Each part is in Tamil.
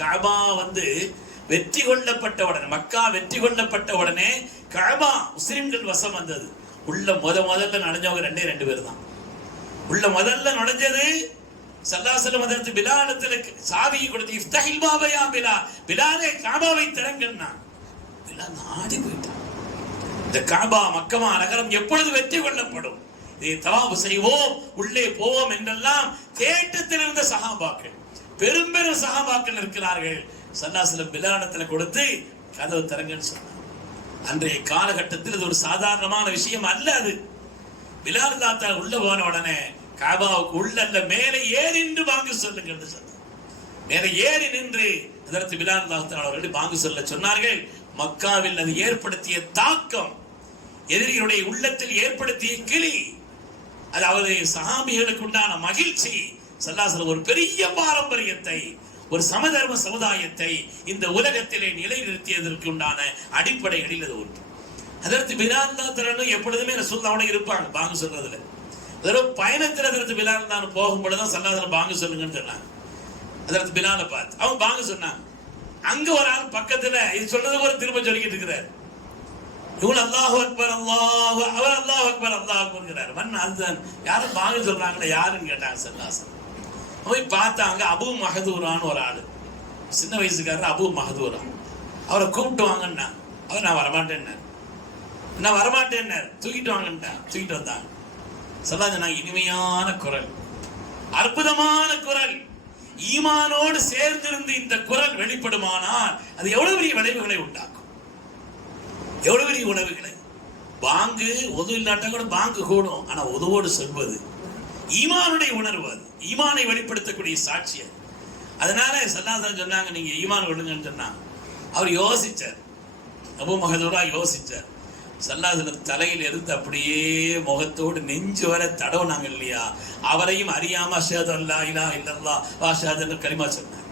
கஅபா வந்து வெற்றி கொள்ளப்பட்ட உடனே மக்கா வெற்றி கொள்ளப்பட்ட உடனே கஅபா முஸ்லிம்கள் வசம் வந்தது. உள்ள முத முதல்ல நுழைஞ்சவங்க ரெண்டே ரெண்டு பேர் தான். உள்ள முதல்ல நுழைஞ்சது சல்லாசல மதத்து பிலாலத்துல சாவியை கொடுத்து இஃப்தஹில் பாபையா பிலா பிலாலே காபாவை திறங்கன்னா பிலா நாடி போயிட்டான். இந்த காபா மக்கமா நகரம் எப்பொழுது வெற்றி கொள்ளப்படும்? இதை தவாபு செய்வோம் உள்ளே போவோம் என்றெல்லாம் தேட்டத்தில் இருந்த சகாபாக்கள் பெரும் பெரும் சகாபாக்கள் இருக்கிறார்கள். சல்லாசலம் பிலானத்தில் கொடுத்து கதவு திறங்கன்னு சொன்னார். அன்றைய காலகட்டத்தில் இது ஒரு சாதாரணமான விஷயம் அல்ல அது. பிலால் தாத்தா உள்ள போன உடனே காபாவுக்கு உள்ள அல்ல மேலே ஏறி நின்று வாங்க சொல்லுங்க சொன்னார். மேலே ஏறி நின்று இதற்கு பிலால் தாத்தா அவர்கள் வாங்க சொல்ல சொன்னார்கள் மக்காவில் அது ஏற்படுத்திய தாக்கம் எதிரிகளுடைய உள்ளத்தில் ஏற்படுத்திய கிளி அதாவது சகாமிகளுக்கு உண்டான மகிழ்ச்சி சல்லாசல ஒரு பெரிய பாரம்பரியத்தை ஒரு சமதர்ம சமுதாயத்தை இந்த உலகத்திலே நிலைநிறுத்தியதற்கு உண்டான அடிப்படைகளில் அது ஒன்று. அதற்கு பிலாந்தா திறனும் எப்பொழுதுமே ரசூல்லாவோட இருப்பாங்க பாங்கு சொல்றதுல. அதற்கு பயணத்தில் அதற்கு பிலால் தான் போகும் பொழுதுதான் சல்லாதனம் பாங்கு சொல்லுங்கன்னு சொன்னாங்க. அதற்கு பிலாலை பார்த்து அவங்க பாங்கு சொன்னாங்க. அங்க ஒரு ஆள் பக்கத்துல இது சொல்றது ஒரு திரும்ப சொல்லிக்கிட்டு இருக்கிறார். இவன் அல்லாஹ் அக்பர் அல்லாஹ் அவர் அல்லாஹ் அக்பர் அல்லாஹ் அக்பர்ங்கிறார் மண் அதுதான். யாரும் பாங்க சொல்றாங்களே யாருன்னு கேட்டாங்க சல்லாசன் போய் பார்த்தாங்க அபு மஹதூரான்னு ஒரு ஆள். சின்ன வயசுக்காரர் அபு மஹதூரா. அவரை கூப்பிட்டு வாங்கன்னா அவர் நான் வரமாட்டேன்னார். நான் வரமாட்டேன்னார். தூக்கிட்டு வாங்கன்ட்டான் தூக்கிட்டு வந்தாங்க சொல்லாத நான் இனிமையான குரல். அற்புதமான குரல். ஈமானோடு சேர்ந்திருந்து இந்த குரல் வெளிப்படுமானால் அது எவ்வளவு பெரிய விளைவுகளை உண்டாக்கும்? எவ்வளவு பெரிய உணவுகளை பாங்கு ஒது இல்லாட்டா கூட பாங்கு கூடும். ஆனா உதவோடு சொல்வது ஈமானுடைய உணர்வு அது. ஈமானை வெளிப்படுத்தக்கூடிய சாட்சி அது. அதனால சல்லாசன் சொன்னாங்க நீங்க ஈமான் விடுங்கன்னு சொன்னாங்க அவர் யோசிச்சார். அபு மகதூரா யோசிச்சார் சல்லாசன தலையில் இருந்து அப்படியே முகத்தோடு நெஞ்சு வர தடவுனாங்க இல்லையா? அவரையும் அறியாம அஷாது அல்லா இலா இல்லல்லா வாஷாதுன்னு கரிமா சொன்னார்.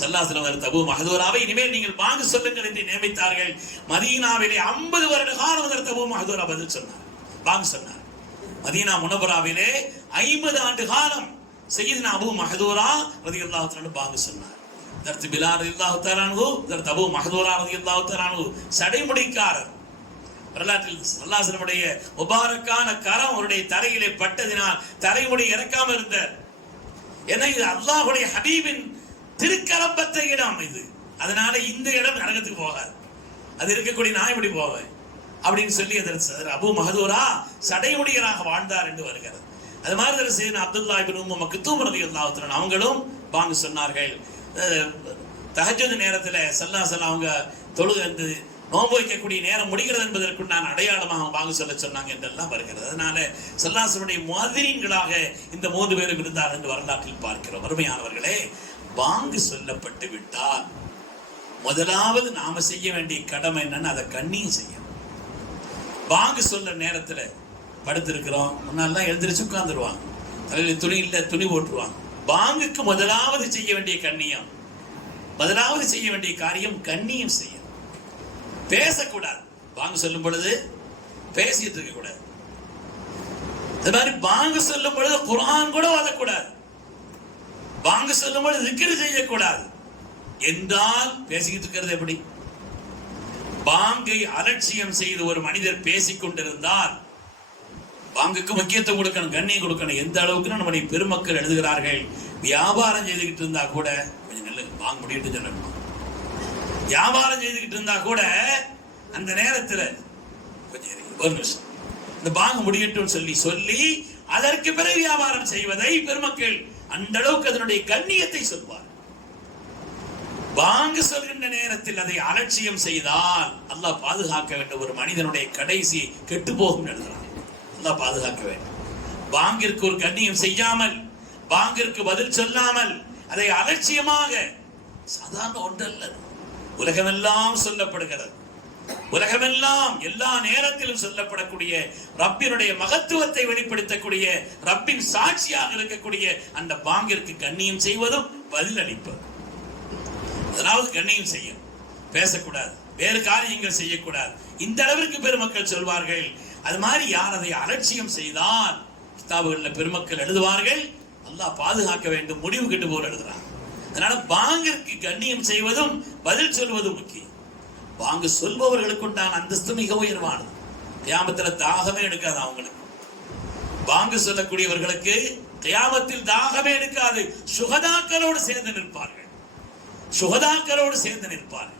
சல்லாசலம் அவர் தபு மகதூராவை இனிமேல் நீங்கள் வாங்க சொல்லுங்கள் என்று நியமித்தார்கள். மதீனாவிலே ஐம்பது வருட காலம் அதற்கு தபு மகதூரா பதில் சொன்னார். வாங்க சொன்னார். மதீனா முனபராவிலே ஐம்பது ஆண்டு காலம் செய்தின அபு மஹதூரா ரதி அல்லாஹு பாகு சொன்னார். தர்த்து பிலா இல்லாஹு தரானு இதற்கு அபு மஹதூரா ரதி அல்லாஹு தரானு சடைமுடிக்காரர். வரலாற்றில் சல்லாசனுடைய முபாரக்கான கரம் அவருடைய தரையிலே பட்டதினால் தலைமுடி இறக்காம இருந்தார். ஏன்னா இது அல்லாஹுடைய ஹபீபின் திருக்கரப்பற்ற இடம் இது. அதனால இந்த இடம் நரகத்துக்கு போகாது. அது இருக்கக்கூடிய நான் எப்படி போவேன் அப்படின்னு சொல்லி அதற்கு அபு மஹதூரா சடையுடையராக வாழ்ந்தார் என்று வருகிறது. அது மாதிரி தான் செய்த அப்துல்லா இபின் உம்மு மக்தூம் ரலியல்லாஹு அவங்களும் வாங்க சொன்னார்கள். தஹஜது நேரத்தில் சல்லா சல்லா அவங்க தொழுது வந்து நோன்பு வைக்கக்கூடிய நேரம் முடிகிறது என்பதற்குண்டான அடையாளமாக வாங்க சொல்ல சொன்னாங்க என்றெல்லாம் வருகிறது. அதனால சல்லாசனுடைய மாதிரீன்களாக இந்த மூன்று பேரும் இருந்தார் என்று வரலாற்றில் பார்க்கிறோம். அருமையானவர்களே வாங்கு சொல்லப்பட்டு விட்டால் முதலாவது நாம செய்ய வேண்டிய கடமை என்னன்னு அதை கண்ணியும் செய்யணும். வாங்க சொல்ல நேரத்தில் படுத்திருக்கிறோம். முன்னாலாம் எழுந்திரிச்சு உட்காந்துருவாங்க தலையில் துணி இல்லை துணி போட்டுருவாங்க. பாங்குக்கு முதலாவது செய்ய வேண்டிய கண்ணியம். முதலாவது செய்ய வேண்டிய காரியம் கண்ணியம் செய்யும் பேசக்கூடாது. பாங்கு சொல்லும் பொழுது பேசிட்டு இருக்க கூடாது அது மாதிரி பாங்கு சொல்லும் பொழுது குரான் கூட ஓதக்கூடாது பாங்கு சொல்லும் பொழுது திக்கிரு செய்யக்கூடாது. என்றால் பேசிக்கிட்டு இருக்கிறது எப்படி? பாங்கை அலட்சியம் செய்து ஒரு மனிதர் பேசிக்கொண்டிருந்தால் பாங்குக்கு முக்கியத்துவம் கொடுக்கணும் கண்ணியம் கொடுக்கணும் எந்த அளவுக்கு நம்முடைய பெருமக்கள் எழுதுகிறார்கள் வியாபாரம் செய்துகிட்டு இருந்தா கூட கொஞ்சம் நல்ல பாங்க முடியிட்டு சொல்லணும். வியாபாரம் செய்துகிட்டு இருந்தா கூட அந்த நேரத்தில் கொஞ்சம் ஒரு நிமிஷம். இந்த பாங்க முடியட்டும் சொல்லி சொல்லி அதற்கு பிறகு வியாபாரம் செய்வதை பெருமக்கள் அந்த அளவுக்கு அதனுடைய கண்ணியத்தை சொல்வார் பாங்கு சொல்கின்ற நேரத்தில் அதை அலட்சியம் செய்தால் அல்லாஹ் பாதுகாக்க வேண்டும். ஒரு மனிதனுடைய கடைசி கெட்டு போகும் எழுதுறான் அல்லாஹ் பாதுகாக்க வேண்டும். பாங்கிற்கு ஒரு கண்ணியம் செய்யாமல் பாங்கிற்கு பதில் சொல்லாமல் அதை அலட்சியமாக சாதாரண ஒன்றல்ல. உலகமெல்லாம் சொல்லப்படுகிறது. உலகமெல்லாம் எல்லா நேரத்திலும் சொல்லப்படக்கூடிய ரப்பினுடைய மகத்துவத்தை வெளிப்படுத்தக்கூடிய ரப்பின் சாட்சியாக இருக்கக்கூடிய அந்த பாங்கிற்கு கண்ணியம் செய்வதும் பதில் அளிப்பது அதாவது கண்ணியம் செய்யும். பேசக்கூடாது. வேறு காரியங்கள் செய்யக்கூடாது. இந்த அளவிற்கு பெருமக்கள் சொல்வார்கள் அது மாதிரி யார் அதை அலட்சியம் செய்தால் கிதாபுகளில் பெருமக்கள் எழுதுவார்கள்? அல்லாஹ் பாதுகாக்க வேண்டும். முடிவு கெட்டு போல் எழுதுறாங்க அதனால பாங்கிற்கு கண்ணியம் செய்வதும் பதில் சொல்வதும் முக்கியம். பாங்கு சொல்பவர்களுக்கு உண்டான அந்தஸ்து மிக உயர்வானது. கியாமத்தில் தாகமே எடுக்காது அவங்களுக்கு. பாங்கு சொல்லக்கூடியவர்களுக்கு கியாமத்தில் தாகமே எடுக்காது. சுகதாக்களோடு சேர்ந்து நிற்பார்கள். சுகதாக்களோடு சேர்ந்து நிற்பார்கள்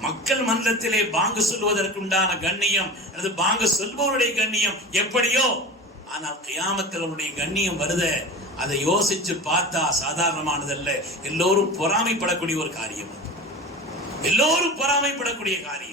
மக்கள் மன்றத்திலே பாங்கு சொல்வதற்குண்டான கண்ணியம் அல்லது பாங்கு சொல்பவருடைய கண்ணியம் எப்படியோ ஆனால் கியாமத்தில் அவருடைய கண்ணியம் வருத அதை யோசிச்சு பார்த்தா சாதாரணமானதல்ல. எல்லோரும் பொறாமைப்படக்கூடிய ஒரு காரியம் எல்லோரும் பொறாமைப்படக்கூடிய காரியம்.